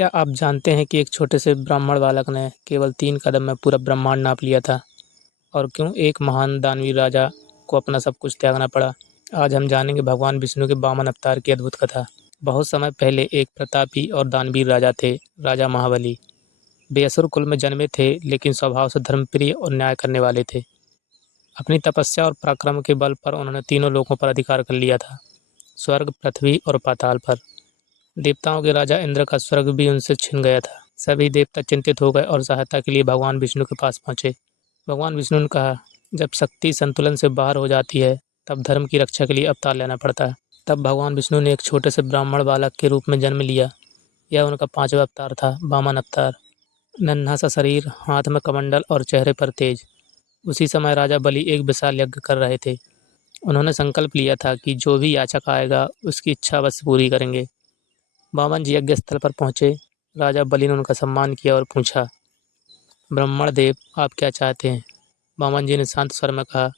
क्या आप जानते हैं कि एक छोटे से ब्राह्मण बालक ने केवल 3 कदम में पूरा ब्रह्मांड नाप लिया था? और क्यों एक महान दानवीर राजा को अपना सब कुछ त्यागना पड़ा? आज हम जानेंगे भगवान विष्णु के वामन अवतार की अद्भुत कथा। बहुत समय पहले एक प्रतापी और दानवीर राजा थे, राजा महाबली। वे असुर कुल में जन्मे थे, लेकिन स्वभाव से धर्मप्रिय और न्याय करने वाले थे। अपनी तपस्या और पराक्रम के बल पर उन्होंने तीनों लोकों पर अधिकार कर लिया था, स्वर्ग, पृथ्वी और पाताल पर। देवताओं के राजा इंद्र का स्वर्ग भी उनसे छिन गया था। सभी देवता चिंतित हो गए और सहायता के लिए भगवान विष्णु के पास पहुंचे। भगवान विष्णु ने कहा, जब शक्ति संतुलन से बाहर हो जाती है, तब धर्म की रक्षा के लिए अवतार लेना पड़ता है। तब भगवान विष्णु ने एक छोटे से ब्राह्मण बालक के रूप में जन्म लिया। यह उनका 5वां अवतार था, वामन अवतार। नन्हा सा शरीर, हाथ में कमंडल और चेहरे पर तेज। उसी समय राजा बलि एक विशाल यज्ञ कर रहे थे। उन्होंने संकल्प लिया था कि जो भी याचक आएगा, उसकी इच्छा अवश्य पूरी करेंगे। वामन जी यज्ञ स्थल पर पहुंचे। राजा बलि ने उनका सम्मान किया और पूछा, ब्राह्मण देव, आप क्या चाहते हैं? वामन जी ने शांत स्वर में कहा,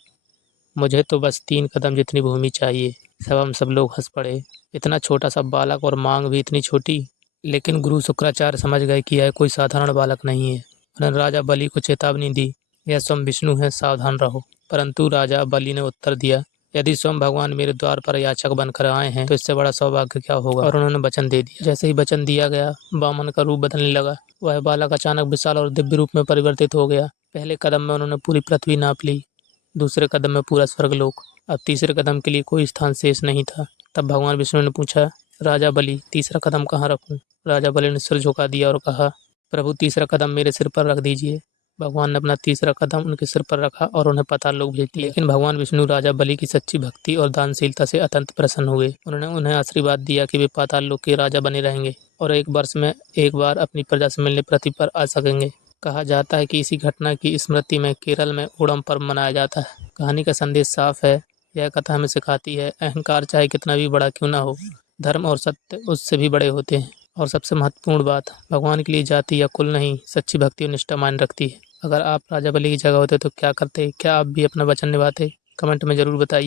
मुझे तो बस 3 कदम जितनी भूमि चाहिए। सब लोग हंस पड़े। इतना छोटा सा बालक और मांग भी इतनी छोटी। लेकिन गुरु शुक्राचार्य समझ गए कि यह कोई साधारण बालक नहीं है। उन्होंने राजा बलि को चेतावनी दी, यह स्वयं विष्णु है, सावधान रहो। परंतु राजा बलि ने उत्तर दिया, यदि स्वयं भगवान मेरे द्वार पर याचक बनकर आए हैं, तो इससे बड़ा सौभाग्य क्या होगा। और उन्होंने वचन दे दिया। जैसे ही वचन दिया गया, वामन का रूप बदलने लगा। वह बालक अचानक विशाल और दिव्य रूप में परिवर्तित हो गया। पहले कदम में उन्होंने पूरी पृथ्वी नाप ली, दूसरे कदम में पूरा स्वर्गलोक। अब तीसरे कदम के लिए कोई स्थान शेष नहीं था। तब भगवान विष्णु ने पूछा, राजा बलि, तीसरा कदम कहाँ रखूं? राजा बलि ने सिर झुका दिया और कहा, प्रभु, तीसरा कदम मेरे सिर पर रख दीजिए। भगवान ने अपना तीसरा कदम उनके सिर पर रखा और उन्हें पाताल लोक भेज दिया। लेकिन भगवान विष्णु राजा बलि की सच्ची भक्ति और दानशीलता से अत्यंत प्रसन्न हुए। उन्होंने उन्हें आशीर्वाद दिया कि वे पाताल लोक के राजा बने रहेंगे और 1 वर्ष में एक बार अपनी प्रजा से मिलने पृथ्वी पर आ सकेंगे। कहा जाता है कि इसी घटना की स्मृति में केरल में ओणम पर्व मनाया जाता है। कहानी का संदेश साफ है। यह कथा हमें सिखाती है, अहंकार चाहे कितना भी बड़ा क्यों ना हो, धर्म और सत्य उससे भी बड़े होते हैं। और सबसे महत्वपूर्ण बात, भगवान के लिए जाति या कुल नहीं, सच्ची भक्ति और निष्ठा मायने रखती है। अगर आप राजा बलि की जगह होते तो क्या करते? क्या आप भी अपना वचन निभाते? कमेंट में जरूर बताइए।